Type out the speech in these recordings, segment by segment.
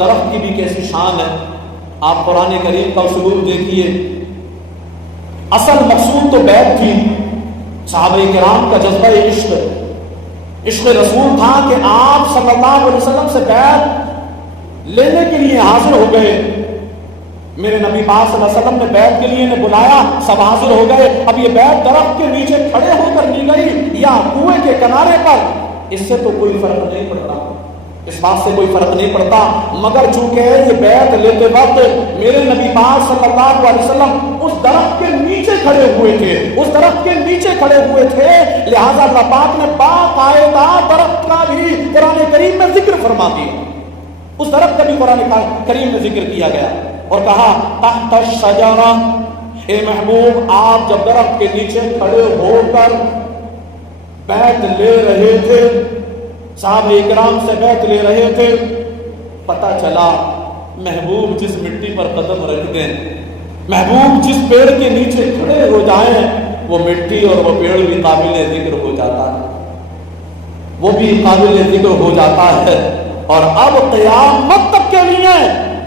درخت کی بھی کیسی شان ہے. آپ قرآن کریم کا اسلوب دیکھیے. اصل مقصود تو بیعت تھی. صحابہ کرام کا جذبہ عشق رسول تھا کہ آپ صلی اللہ علیہ وسلم سے بیعت لینے کے لیے حاضر ہو گئے. میرے نبی پاک صلی اللہ علیہ وسلم نے بیعت کے لیے انہیں بلایا, سب حاضر ہو گئے. اب یہ بیعت درخت کے نیچے کھڑے ہو کر لی گئی یا کنویں کے کنارے پر, اس سے تو کوئی فرق نہیں پڑتا, اس بات سے کوئی فرق نہیں پڑتا. مگر چونکہ یہ بیعت لیتے وقت میرے نبی پاک صلی اللہ علیہ وسلم اس درخت کے نیچے کھڑے ہوئے تھے, اس درخت کے نیچے کھڑے ہوئے تھے, لہذا اللہ پاک نے باقاعدہ درخت کا بھی قرآن کریم میں ذکر فرما دیا. اس درخت کا بھی قرآن کریم میں ذکر کیا گیا اور کہا تحت الشجرہ, اے محبوب آپ جب درخت کے نیچے کھڑے ہو کر بیعت لے رہے تھے, صحابہ اکرام سے بیعت لے رہے تھے, پتہ چلا محبوب جس مٹی پر قدم رکھ دیں, محبوب جس پیڑ کے نیچے کھڑے ہو جائیں, وہ مٹی اور وہ پیڑ بھی قابل ذکر ہو جاتا ہے, وہ بھی قابل ذکر ہو جاتا ہے. اور اب قیامت تک کے لیے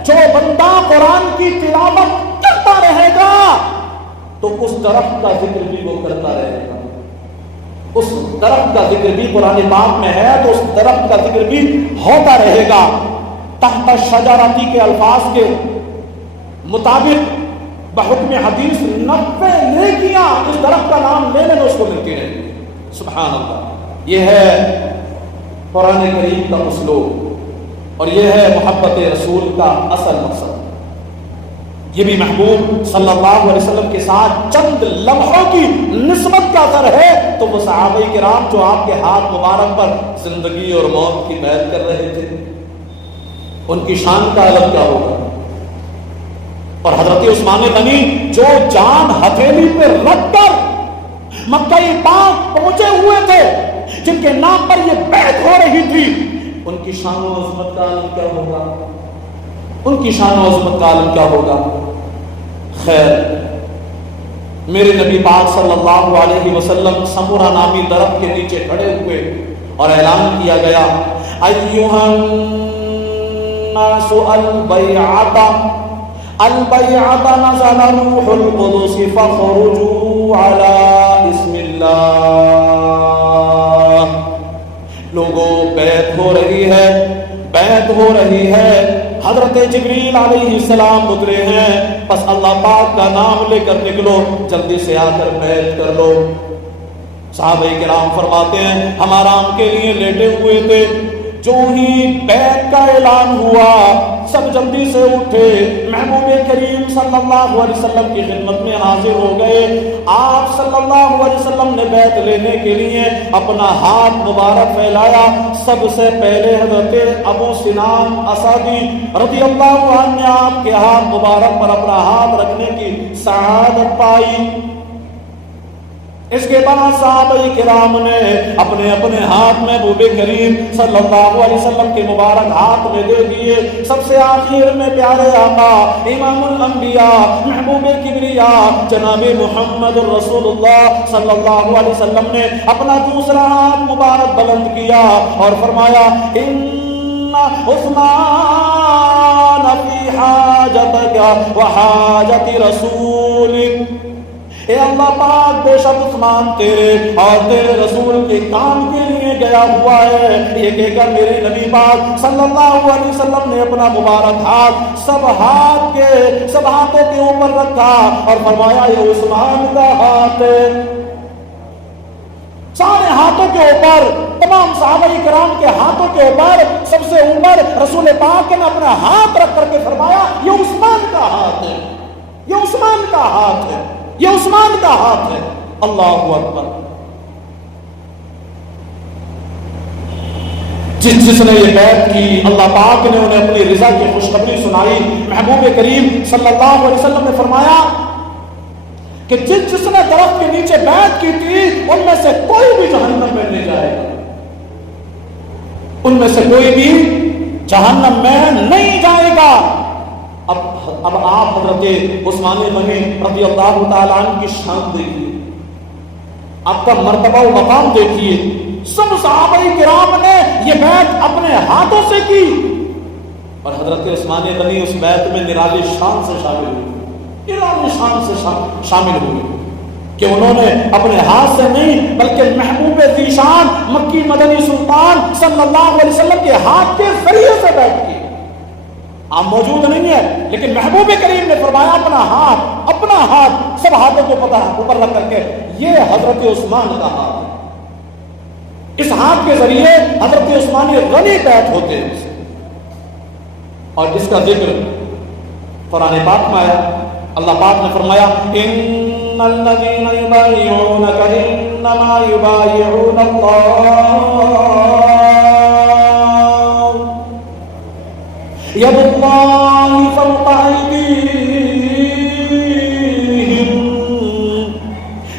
جو بندہ قرآن کی تلاوت کرتا رہے گا تو اس درخت کا ذکر بھی وہ کرتا رہے گا. اس درخت کا ذکر بھی قرآن پاک میں ہے تو اس درخت کا ذکر بھی ہوتا رہے گا. تحت الشجرہ کے الفاظ کے مطابق بحکم حدیث 90 نیکیاں اس درخت کا نام لینے میں اس کو ملتی ہیں. سبحان اللہ. یہ ہے قرآن کریم کا اسلوب اور یہ ہے محبت رسول کا اصل مقصد. یہ بھی محبوب صلی اللہ علیہ وسلم کے ساتھ چند لمحوں کی نسبت کا اثر ہے تو وہ صحابہ کرام جو آپ کے ہاتھ مبارک پر زندگی اور موت کی بیعت کر رہے تھے, ان کی شان کا الگ کیا ہوگا. اور حضرت عثمان غنی جو جان ہتھیلی پہ رکھ کر مکہ پاک پہنچے ہوئے تھے, جن کے نام پر یہ بیعت ہو رہی تھی, ان کی شان و عظمت کا عالم کیا ہوگا, ان کی شان و عظمت کا عالم کیا ہوگا. خیر, میرے نبی پاک صلی اللہ علیہ وسلم سمورہ نامی درخت کے نیچے کھڑے ہوئے اور اعلان کیا گیا ایھا الناس البیعۃ نزل روح القدس فخرجوا علی اسم اللہ. لوگوں بیعت ہو رہی ہے, بیعت ہو رہی ہے. حضرت جبریل علیہ السلام اترے ہیں, بس اللہ پاک کا نام لے کر نکلو, جلدی سے آ کر بیعت کر لو. صحابہ کرام فرماتے ہیں ہم آرام کے لیے لیٹے ہوئے تھے, جو ہی بیعت کا اعلان ہوا سب جلدی سے اٹھے, محبوب کریم صلی اللہ علیہ وسلم کی خدمت میں حاضر ہو گئے. آپ صلی اللہ علیہ وسلم نے بیعت لینے کے لیے اپنا ہاتھ مبارک پھیلایا. سب سے پہلے حضرت ابو سنان اسدی رضی اللہ عنہ نے آپ کے ہاتھ مبارک پر اپنا ہاتھ رکھنے کی سعادت پائی. اس کے بعد صحابہ کرام نے اپنے اپنے ہاتھ میں محبوب کریم صلی اللہ علیہ وسلم کے مبارک ہاتھ میں دے دیے. سب سے آخر میں پیارے آقا امام الانبیاء محبوب کبریاء جناب محمد رسول اللہ صلی اللہ علیہ وسلم نے اپنا دوسرا ہاتھ مبارک بلند کیا اور فرمایا ان عثمان فی حاجتک وحاجت رسولک. اے اللہ پاک بے شک عثمان تیرے اور تیرے رسول کے کام کے لیے گیا ہوا ہے. یہ کہہ کر میرے نبی پاک صلی اللہ علیہ وسلم نے اپنا مبارک ہاتھ سب ہاتھوں کے اوپر رکھا اور فرمایا یہ عثمان کا ہاتھ ہے. سارے ہاتھوں کے اوپر, تمام صحابہ کرام کے ہاتھوں کے اوپر سب سے اوپر رسول پاک نے اپنا ہاتھ رکھ کر کے فرمایا یہ عثمان کا ہاتھ ہے, یہ عثمان کا ہاتھ ہے, یہ عثمان کا ہاتھ ہے. اللہ اکبر. جس نے یہ بیعت کی اللہ پاک نے انہیں اپنی رضا کی خوشخبری سنائی. محبوب کریم صلی اللہ علیہ وسلم نے فرمایا کہ جس نے درخت کے نیچے بیعت کی تھی ان میں سے کوئی بھی جہنم میں نہیں جائے گا, ان میں سے کوئی بھی جہنم میں نہیں جائے گا. اب آپ حضرت عثمان غنی رضی اللہ تعالیٰ عنہ کی شان دیکھیے, آپ کا مرتبہ و مقام دیکھیے. سب صحابہ کرام نے یہ بیعت اپنے ہاتھوں سے کی. اور حضرت عثمان غنی اس بیعت میں نرالی شان سے شامل ہوئے، نرالی شان سے شامل ہوئے کہ انہوں نے اپنے ہاتھ سے نہیں بلکہ محبوب ذیشان مکی مدنی سلطان صلی اللہ علیہ وسلم کے ہاتھ کے ذریعے سے بیعت کی۔ آپ موجود نہیں ہے لیکن محبوب کریم نے فرمایا اپنا ہاتھ سب ہاتھوں کو پتہ اوپر رکھ کر کے یہ حضرت عثمان کا ہاتھ ہے، اس ہاتھ کے ذریعے حضرت عثمان غنی بیعت ہوتے ہیں۔ اور اس کا ذکر قرآن پاک میں آیا، اللہ پاک نے فرمایا ان الذين يبايعونك انما يبايعون الله يد الله فوق ايديهم،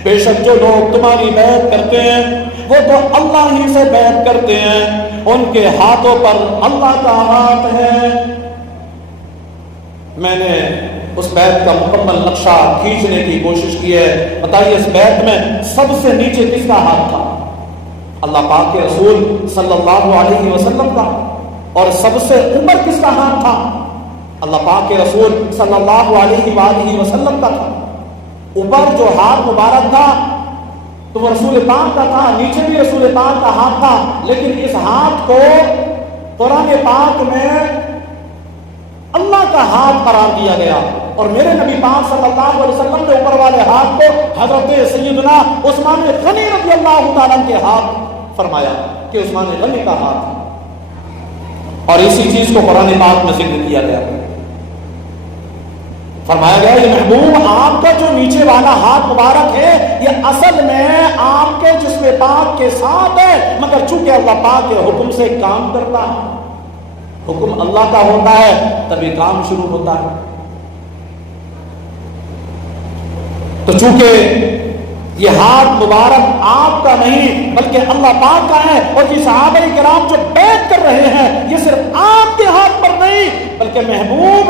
بے شک جو لوگ تمہاری بیعت کرتے ہیں وہ تو اللہ ہی سے بیعت کرتے ہیں، ان کے ہاتھوں پر اللہ کا ہاتھ ہے۔ میں نے اس بیعت کا مکمل نقشہ کھینچنے کی کوشش کی ہے۔ بتائیے اس بیعت میں سب سے نیچے کس کا ہاتھ تھا؟ اللہ پاک کے رسول صلی اللہ علیہ وسلم کا۔ اور سب سے اوپر کس کا ہاتھ تھا؟ اللہ پاک کے رسول صلی اللہ علیہ وآلہ وسلم کا تھا۔ اوپر جو ہاتھ مبارک تھا تو وہ رسول پاک کا تھا، نیچے بھی رسول پاک کا ہاتھ تھا، لیکن اس ہاتھ کو قرآن پاک میں اللہ کا ہاتھ قرار دیا گیا، اور میرے نبی پاک صلی اللہ علیہ وسلم نے اوپر والے ہاتھ کو حضرت سیدنا عثمان غنی رضی اللہ تعالیٰ کے ہاتھ فرمایا کہ عثمان غنی کا ہاتھ، اور اسی چیز کو قرآن پاک میں ذکر کیا گیا، فرمایا گیا یہ محبوب آپ کا جو نیچے والا ہاتھ مبارک ہے یہ اصل میں آپ کے جسم پاک کے ساتھ ہے، مگر چونکہ اللہ پاک کے حکم سے کام کرتا ہے، حکم اللہ کا ہوتا ہے تبھی کام شروع ہوتا ہے۔ تو چونکہ یہ ہاتھ مبارک آپ کا نہیں بلکہ اللہ پاک کا ہے، اور یہ صحابہ کرام جو بیعت کر رہے ہیں یہ صرف آپ کے ہاتھ پر نہیں بلکہ محبوب